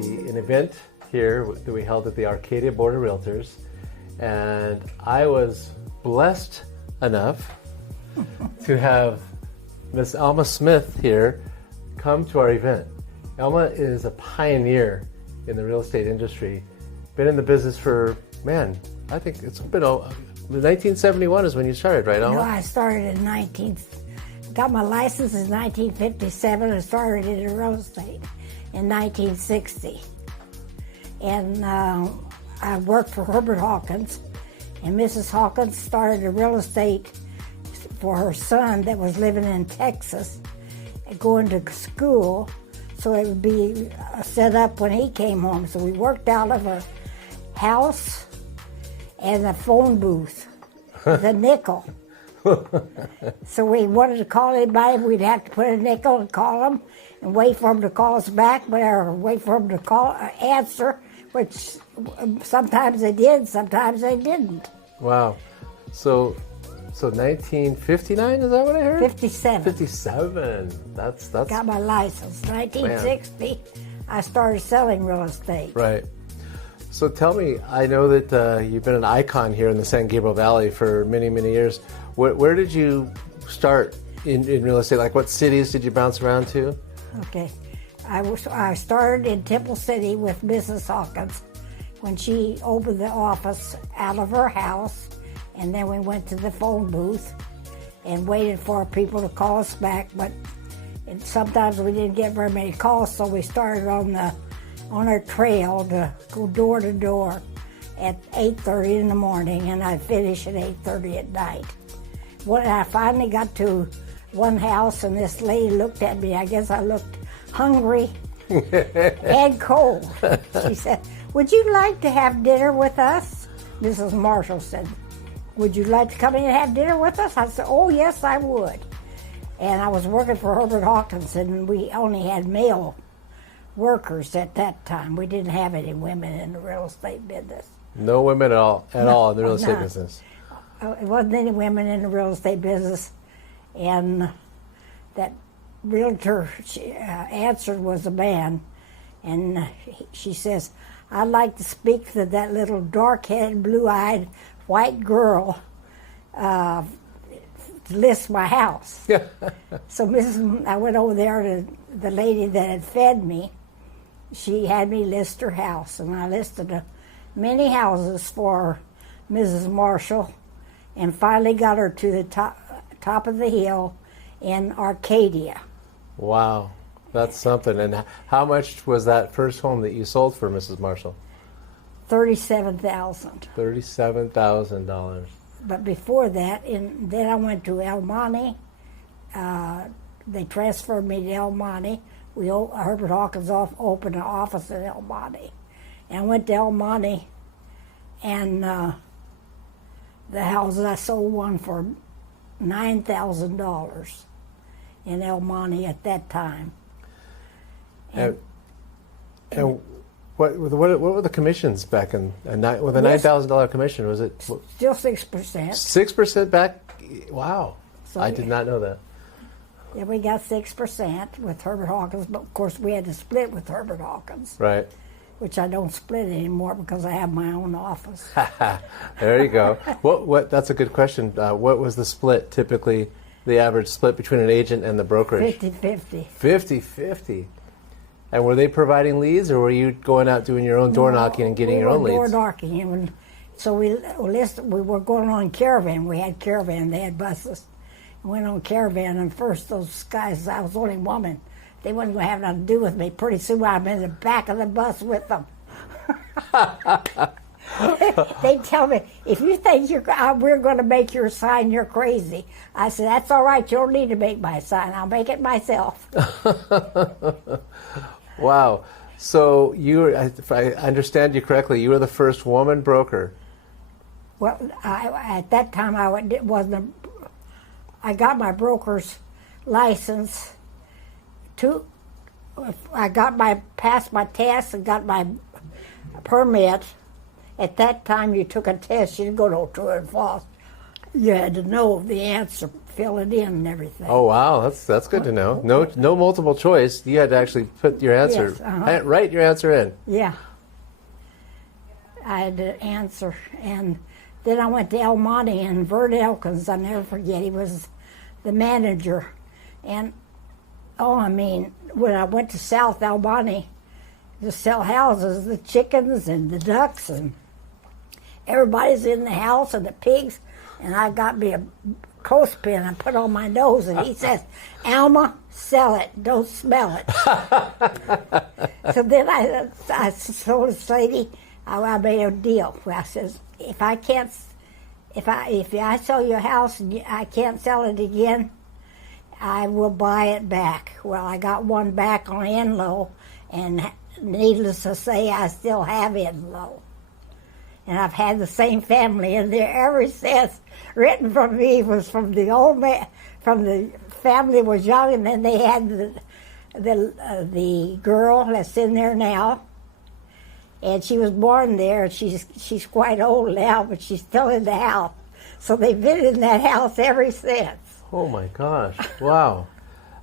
an event here that we held at the Arcadia Board of Realtors, and I was blessed enough to have Miss Alma Smith here come to our event. Alma is a pioneer in the real estate industry. Been in the business for, man, I think it's been 1971 is when you started, right, Alma? No, I started got my license in 1957 and started in real estate in 1960. And I worked for Herbert Hawkins, and Mrs. Hawkins started a real estate for her son that was living in Texas, going to school, so it would be set up when he came home. So we worked out of a house and a phone booth with a nickel. So we wanted to call anybody, we'd have to put a nickel and call them and wait for them to call us back, or wait for them to answer, which sometimes they did, sometimes they didn't. Wow. So 1959, is that what I heard? 57. 57. That's Got my license. 1960, I started selling real estate. Right. So tell me, I know that you've been an icon here in the San Gabriel Valley for many, many years. Where did you start in real estate? Like, what cities did you bounce around to? Okay. I started in Temple City with Mrs. Hawkins when she opened the office out of her house, and then we went to the phone booth and waited for people to call us back, but sometimes we didn't get very many calls, so we started on our trail to go door to door at 8:30 in the morning, and I finished at 8:30 at night. When I finally got to one house, and this lady looked at me, I guess I looked hungry and cold. She said, "Would you like to have dinner with us?" Mrs. Marshall said, "Would you like to come in and have dinner with us?" I said, "Oh, yes, I would." And I was working for Herbert Hawkins, and we only had male workers at that time. We didn't have any women in the real estate business. No women at all in the real estate business. It wasn't any women in the real estate business. And that realtor she answered was a man, and she says, "I'd like to speak to that little dark-headed, blue-eyed, white girl to list my house." So I went over there to the lady that had fed me. She had me list her house, and I listed many houses for Mrs. Marshall, and finally got her to the top of the hill in Arcadia. Wow, that's something. And how much was that first home that you sold for Mrs. Marshall? $37,000. $37,000. But before that, then I went to El Monte. They transferred me to El Monte. Herbert Hawkins opened an office in El Monte. And I went to El Monte, and the houses, I sold one for $9,000 in El Monte at that time. And what were the commissions back with a $9,000 commission? Was it still 6%? 6% back? Wow, So I did not know that. Yeah, we got 6% with Herbert Hawkins, but of course we had to split with Herbert Hawkins. Right. Which I don't split anymore because I have my own office. There you go. What? That's a good question. What was the split, typically, the average split between an agent and the brokerage? 50-50. 50-50. And were they providing leads, or were you going out doing your own door knocking and getting your own leads? Door knocking. And so we were going on caravan. We had caravan. They had buses. We went on caravan, and first those guys, I was the only woman. They wasn't going to have nothing to do with me. Pretty soon I'm in the back of the bus with them. They tell me, "If you think we're going to make your sign, you're crazy." I said, "That's all right. You don't need to make my sign. I'll make it myself." Wow. So if I understand you correctly, you were the first woman broker. Well, at that time, I got my broker's license. I passed my test and got my permit. At that time, you took a test. You didn't go to true and false. You had to know the answer fill it in and everything. Oh wow, that's good to know. No multiple choice. You had to actually put your answer, Yes, write your answer in. Yeah. I had to answer. And then I went to El Monte, and Vert Elkins, I'll never forget, he was the manager. And, when I went to South El Monte to sell houses, the chickens and the ducks, and everybody's in the house, and the pigs, and I got me a clothespin and put on my nose, and he says, Alma, sell it, don't smell it. So then I told this lady, I made a deal. I says, if I sell your house and I can't sell it again, I will buy it back. Well, I got one back on Enloe, and needless to say, I still have Enloe. And I've had the same family in there ever since. Written from me was from the old man, from the family was young, and then they had the girl that's in there now. And she was born there. She's quite old now, but she's still in the house. So they've been in that house ever since. Oh my gosh! Wow.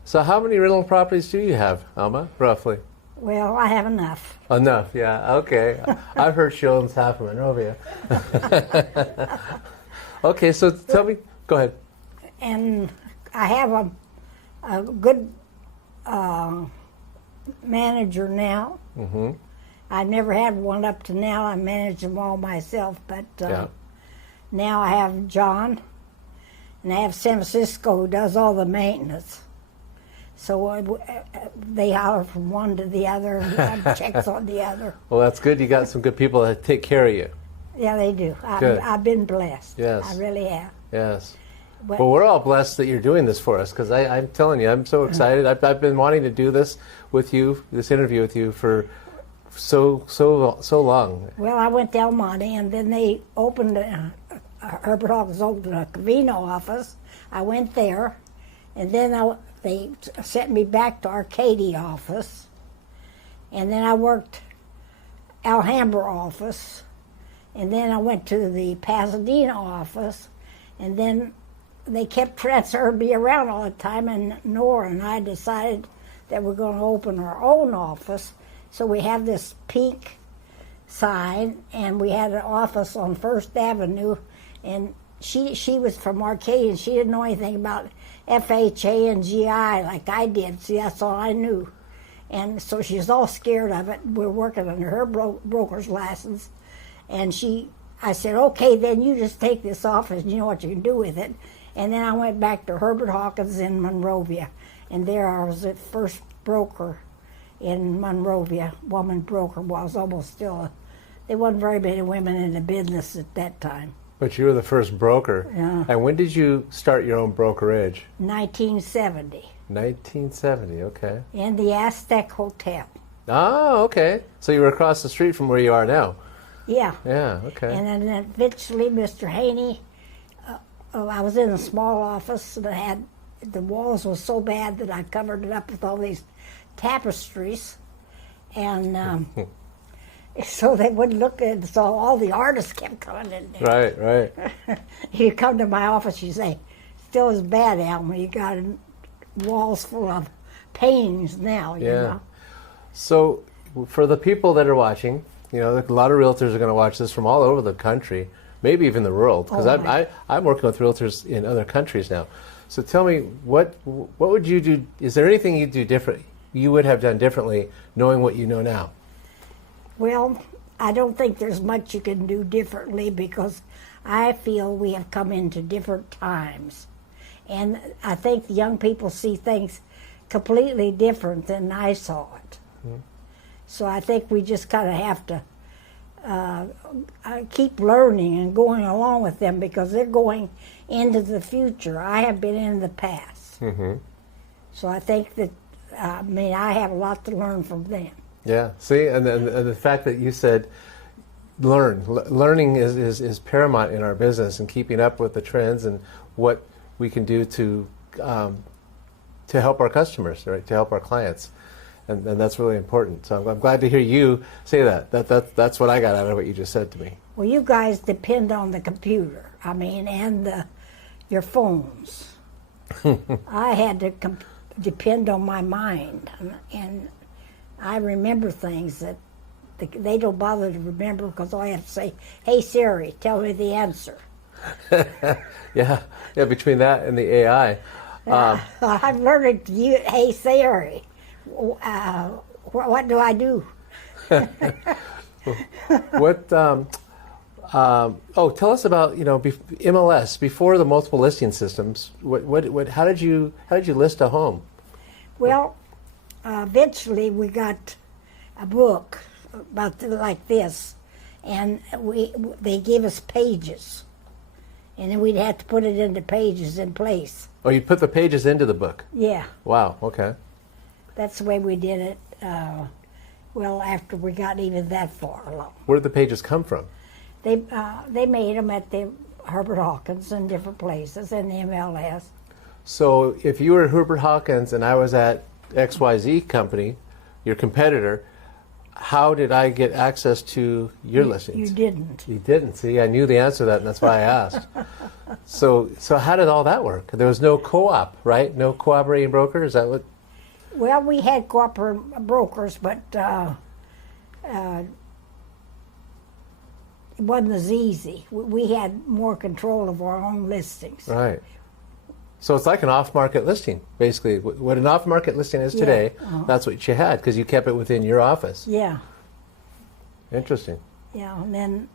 So how many rental properties do you have, Alma, roughly? Well, I have enough. Enough, yeah. Okay. I've heard she owns half of Monrovia. Okay, so tell me. Go ahead. And I have a good manager now. Mm-hmm. I never had one up to now. I manage them all myself, but now I have John, and I have San Francisco who does all the maintenance. So they holler from one to the other and checks on the other. Well, that's good. You got some good people that take care of you. Yeah, they do. Good. I've been blessed. Yes. I really have. Yes. But, Well, we're all blessed that you're doing this for us, because I'm telling you, I'm so excited. I've been wanting to do this with you, this interview with you, for so long. Well, I went to El Monte, and then they opened, Herbert Hawkins opened a Covino office. I went there, and then they sent me back to Arcadia office, and then I worked Alhambra office, and then I went to the Pasadena office, and then they kept transferring me around all the time, and Nora and I decided that we're going to open our own office. So we have this pink sign, and we had an office on First Avenue, and she was from Arcadia, and she didn't know anything about FHA and GI like I did. See, that's all I knew. And so she was all scared of it. We're working under her broker's license. And I said, okay, then you just take this office, and you know what you can do with it. And then I went back to Herbert Hawkins in Monrovia. And there I was the first broker in Monrovia, woman broker. Well, I was almost still, there wasn't very many women in the business at that time. But you were the first broker. Yeah. And when did you start your own brokerage? 1970. 1970, okay. In the Aztec Hotel. Oh, okay. So you were across the street from where you are now. Yeah. Yeah, okay. And then eventually Mr. Haney, I was in a small office that had, the walls were so bad that I covered it up with all these tapestries. And so they wouldn't look at it, so all the artists kept coming in there. Right. You come to my office, you say, still as bad, Alma. You got walls full of paintings now, you know. So for the people that are watching, you know, a lot of realtors are going to watch this from all over the country, maybe even the world, because I'm working with realtors in other countries now. So tell me, what would you do? Is there anything you do different? You would have done differently, knowing what you know now? Well, I don't think there's much you can do differently, because I feel we have come into different times. And I think the young people see things completely different than I saw it. Mm-hmm. So I think we just kind of have to keep learning and going along with them, because they're going into the future. I have been in the past. Mm-hmm. So I think that, I have a lot to learn from them. Yeah, see, and the fact that you said learning is paramount in our business, and keeping up with the trends and what we can do to help our customers, right? To help our clients, and that's really important. So I'm glad to hear you say that. That's what I got out of what you just said to me. Well, you guys depend on the computer, and your phones. I had to depend on my mind, and I remember things that they don't bother to remember because all I have to say, "Hey Siri, tell me the answer." Yeah, between that and the AI. I've learned to use, "Hey Siri, what do I do?" What? Tell us about MLS before the multiple listing systems. What? How did you list a home? Well, eventually we got a book about like this, and they gave us pages, and then we'd have to put it into pages in place. Oh, you put the pages into the book. Yeah. Wow. Okay. That's the way we did it. Well, after we got even that far along, Where did the pages come from? they made them at the Herbert Hawkins and different places and the MLS. So if you were Herbert Hawkins and I was at XYZ company, your competitor, how did I get access to your listings? You didn't. You didn't. See, I knew the answer to that, and that's why I asked. So how did all that work? There was no co-op, right? No cooperating broker? Is that what? Well, we had cooperative brokers, but it wasn't as easy. We had more control of our own listings. Right. So it's like an off-market listing, basically. What an off-market listing is today, that's what you had, because you kept it within your office. Yeah. Interesting. Yeah, and then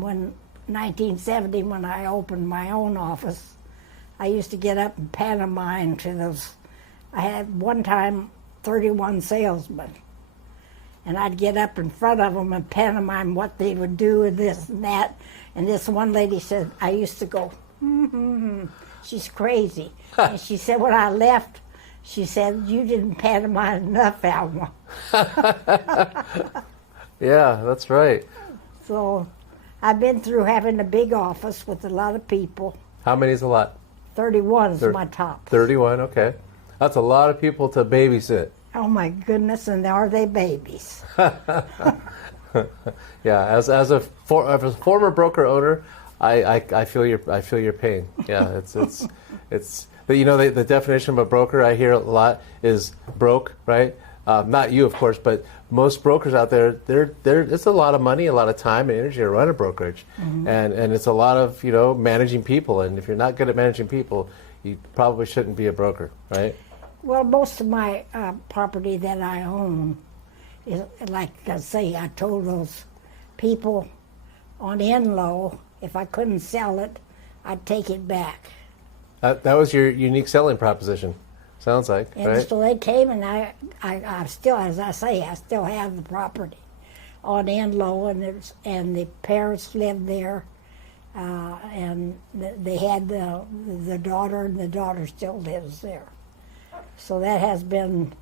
when 1970, when I opened my own office, I used to get up and pantomime to those. I had one time 31 salesmen, and I'd get up in front of them and pantomime what they would do and this and that. And this one lady said, I used to go, she's crazy. And she said, when I left, she said, you didn't pantomime enough, Alma. Yeah, that's right. So I've been through having a big office with a lot of people. How many is a lot? 31 is my top. 31, okay. That's a lot of people to babysit. Oh my goodness, and are they babies? Yeah, as a former broker owner, I feel your pain. Yeah, it's but the definition of a broker I hear a lot is broke, right? Not you, of course, but most brokers out there, it's a lot of money, a lot of time and energy to run a brokerage, and it's a lot of managing people. And if you're not good at managing people, you probably shouldn't be a broker, right? Well, most of my property that I own is, like I say, I told those people on Enlow, if I couldn't sell it, I'd take it back. That was your unique selling proposition, sounds like, And right? so they came, and I still, as I say, I still have the property on Enlow, and the parents lived there, and they had the daughter, and the daughter still lives there. So that has been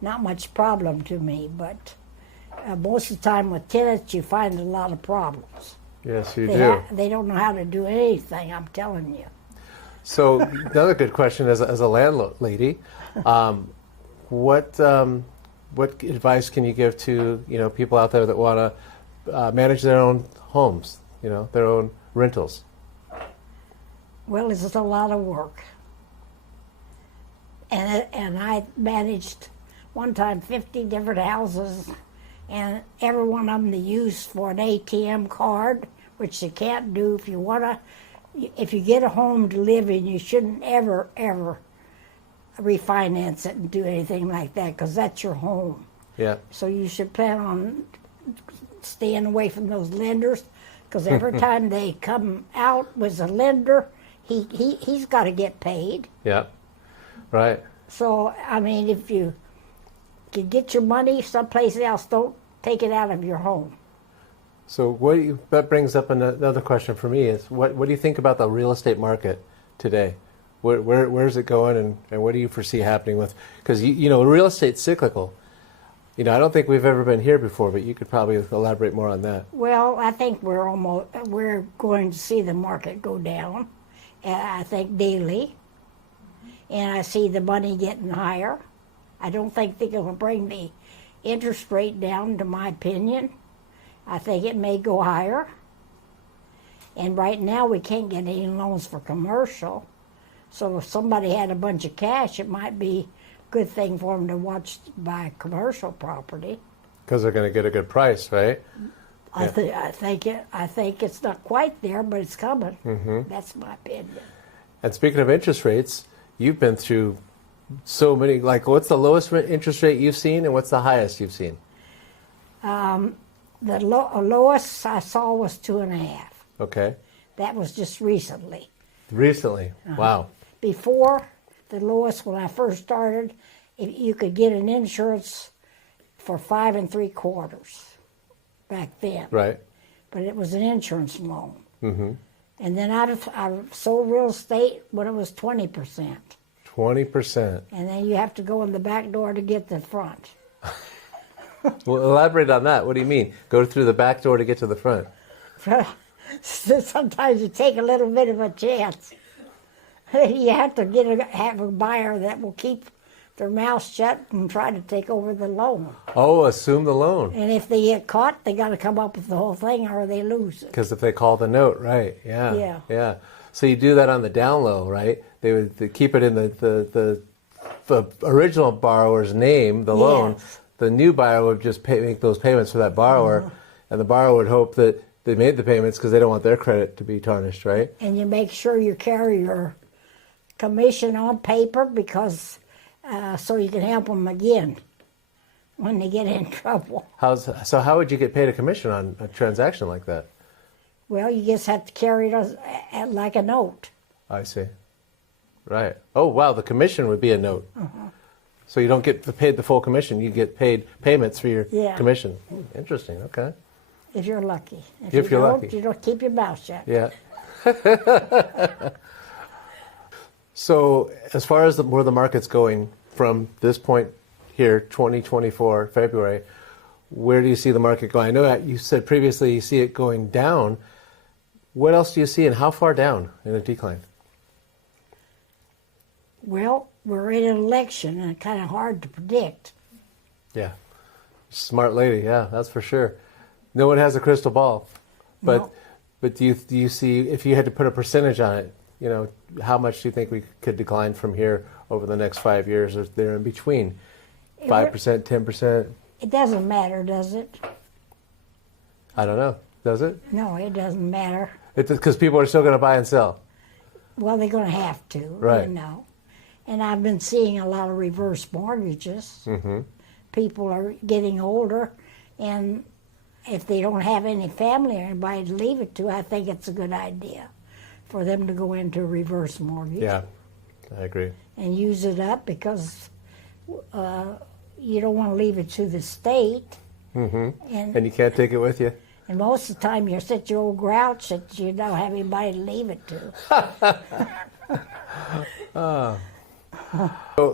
not much problem to me, but most of the time with tenants, you find a lot of problems. Yes, you do. They don't know how to do anything, I'm telling you. So another good question as a landlady, what advice can you give to people out there that want to manage their own homes, their own rentals? Well, it's a lot of work. And I managed one time 50 different houses, and every one of them they used for an ATM card, which you can't do if you want to. If you get a home to live in, you shouldn't ever refinance it and do anything like that, because that's your home. Yeah. So you should plan on staying away from those lenders, because every time they come out with a lender, he's got to get paid. Yeah. Right. So, I mean, if you can get your money someplace else, don't take it out of your home. So that brings up another question for me is what do you think about the real estate market today? Where's it going, and what do you foresee happening with? Because real estate's cyclical. I don't think we've ever been here before, but you could probably elaborate more on that. Well, I think we're going to see the market go down. I think daily, and I see the money getting higher. I don't think they're going to bring the interest rate down, to my opinion. I think it may go higher. And right now we can't get any loans for commercial. So if somebody had a bunch of cash, it might be a good thing for them to watch buy commercial property. Because they're going to get a good price, right? I think it's not quite there, but it's coming. That's my opinion. And speaking of interest rates, you've been through so many. Like, what's the lowest interest rate you've seen, and what's the highest you've seen? The lowest I saw was 2.5. Okay. That was just recently. Recently. Wow. Before, the lowest when I first started, if you could get an insurance for 5 3/4 back then. Right. But it was an insurance loan. And then I sold real estate when it was 20%. 20%. And then you have to go in the back door to get the front. Well, elaborate on that. What do you mean? Go through the back door to get to the front? Sometimes you take a little bit of a chance. You have to have a buyer that will keep their mouth shut and try to take over the loan. Oh, assume the loan. And if they get caught, they got to come up with the whole thing or they lose it. Because if they call the note, right? Yeah. Yeah. So you do that on the down low, right? They keep it in the original borrower's name, the loan. Yes. The new buyer would just make those payments for that borrower, and the borrower would hope that they made the payments because they don't want their credit to be tarnished, right? And you make sure you carry your commission on paper because so you can help them again when they get in trouble. So how would you get paid a commission on a transaction like that? Well, you just have to carry it like a note. I see. Right. Oh, wow. The commission would be a note. So you don't get paid the full commission. You get paid payments for your commission. Interesting. Okay. If you're lucky. If you're lucky. You don't keep your mouth shut. Yeah. So as far as where the market's going from this point here, 2024, February, where do you see the market going? I know you said previously you see it going down. What else do you see and how far down in a decline? Well, we're in an election and it's kind of hard to predict. Yeah. Smart lady, yeah, that's for sure. No one has a crystal ball. But No. but do you see, if you had to put a percentage on it, how much do you think we could decline from here over the next 5 years, or there in between? 5%, 10%? It doesn't matter, does it? I don't know. Does it? No, it doesn't matter. It's because people are still going to buy and sell. Well, they're going to have to, Right. And I've been seeing a lot of reverse mortgages. People are getting older, and if they don't have any family or anybody to leave it to, I think it's a good idea for them to go into a reverse mortgage. Yeah, I agree. And use it up because you don't want to leave it to the state. And you can't take it with you. And most of the time you're such an old grouch that you don't have anybody to leave it to.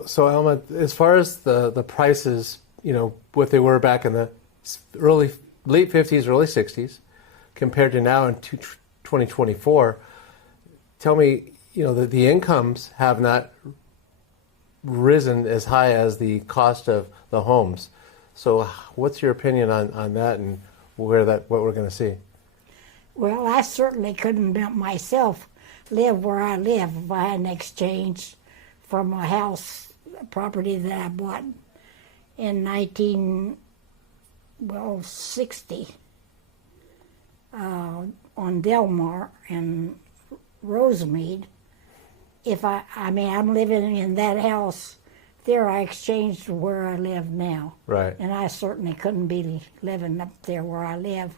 So Alma, as far as the prices, what they were back in the late 50s, early 60s, compared to now in 2024, tell me, the incomes have not risen as high as the cost of the homes. So what's your opinion on that and what we're going to see? Well, I certainly couldn't myself live where I live if I had an exchange from a house property that I bought in 1960 on Delmar and Rosemead. I'm living in that house there, I exchanged to where I live now. Right. And I certainly couldn't be living up there where I live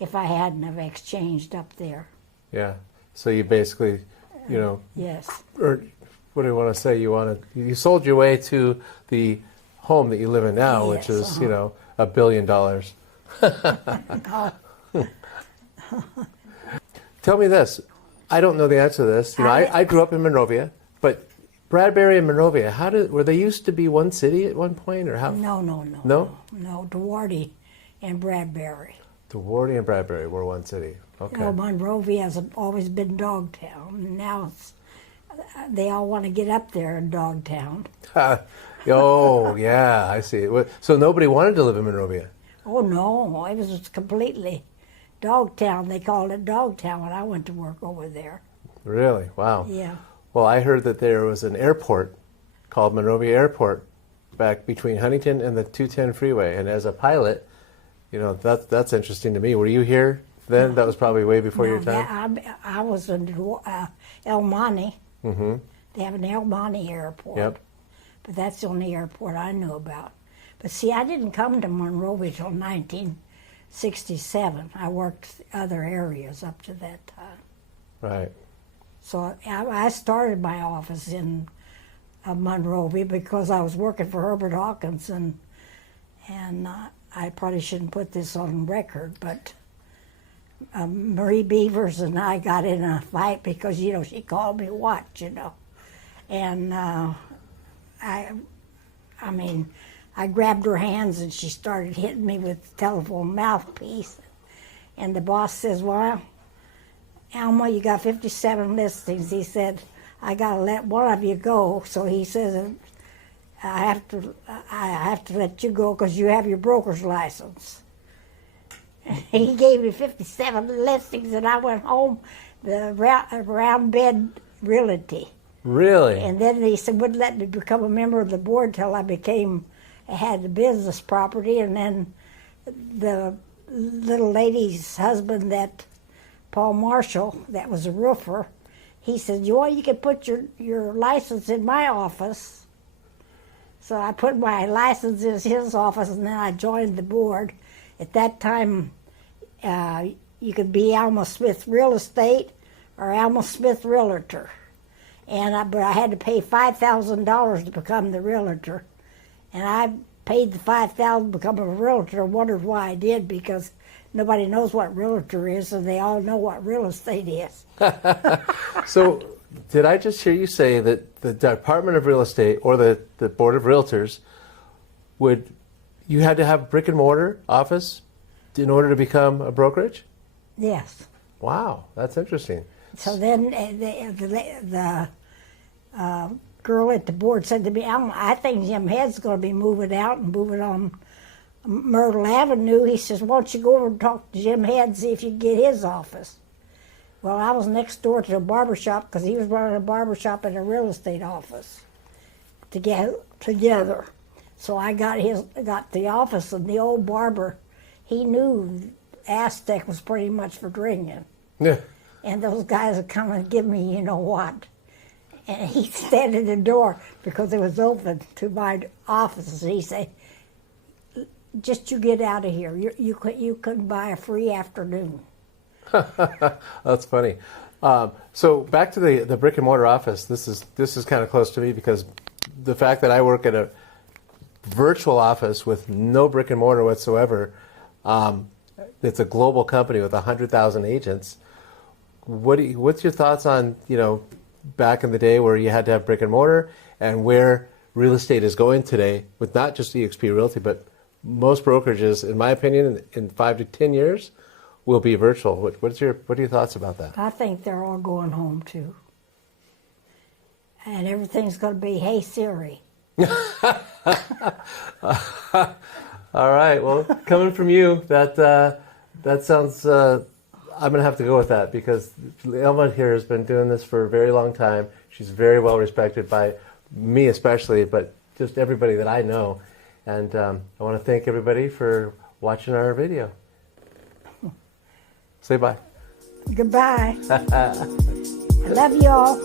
if I hadn't have exchanged up there. Yeah. So you basically, Yes. or what do you want to say? You sold your way to the home that you live in now, Yes, which is, $1 billion. Tell me this. I don't know the answer to this. I grew up in Monrovia, but Bradbury and Monrovia, were they used to be one city at one point, or how? No. No? No, Duarte and Bradbury. Duarte and Bradbury were one city. Okay. Monrovia has always been Dogtown. And now they all want to get up there in Dogtown. Oh, yeah, I see. So nobody wanted to live in Monrovia? Oh, no, it was completely Dogtown. They called it Dogtown when I went to work over there. Really? Wow. Yeah. Well, I heard that there was an airport called Monrovia Airport back between Huntington and the 210 freeway. And as a pilot, that's interesting to me. Were you here then? That was probably way before your time? I was in El Monte. Mm-hmm. They have an El Monte airport. Yep. But that's the only airport I knew about. But see, I didn't come to Monrovia till 1967. I worked other areas up to that time. Right. So I started my office in Monrovia because I was working for Herbert Hawkins, and I probably shouldn't put this on record, but Marie Beavers and I got in a fight because, she called me what, And I grabbed her hands and she started hitting me with the telephone mouthpiece. And the boss says, well, Alma, you got 57 listings. He said, I got to let one of you go. So he says, I have to let you go because you have your broker's license. He gave me 57 listings and I went home, the round bed realty. Really? And then he said, wouldn't let me become a member of the board till I had the business property. And then the little lady's husband, that Paul Marshall, that was a roofer, he said, you can put your license in my office. So I put my license in his office, and then I joined the board. At that time, you could be Alma Smith Real Estate or Alma Smith Realtor. But I had to pay $5,000 to become the realtor. And I paid the $5,000 to become a realtor. Wondered why I did, because nobody knows what realtor is, and they all know what real estate is. So did I just hear you say that the Department of Real Estate or the Board of Realtors you had to have a brick and mortar office in order to become a brokerage? Yes. Wow, that's interesting. So then the girl at the board said to me, I think Jim Head's going to be moving out and moving on Myrtle Avenue. He says, why don't you go over and talk to Jim Head and see if you can get his office? Well, I was next door to a barber shop because he was running a barber shop and a real estate office together. So I got the office, and the old barber, he knew Aztec was pretty much for drinking. Yeah. And those guys would come and give me, what. And he'd stand in the door because it was open to my office. And he'd say, just you get out of here. You couldn't buy a free afternoon. That's funny. So back to the brick and mortar office. This is kind of close to me because the fact that I work at a virtual office with no brick and mortar whatsoever. It's a global company with 100,000 agents. What's your thoughts on back in the day where you had to have brick and mortar, and where real estate is going today with not just eXp Realty, but most brokerages, in my opinion, in 5 to 10 years, will be virtual. What are your thoughts about that? I think they're all going home too, and everything's going to be, hey Siri. All right. Well, coming from you, that sounds. I'm going to have to go with that because Alma here has been doing this for a very long time. She's very well respected by me especially, but just everybody that I know. And I want to thank everybody for watching our video. Say bye. Goodbye. I love you all.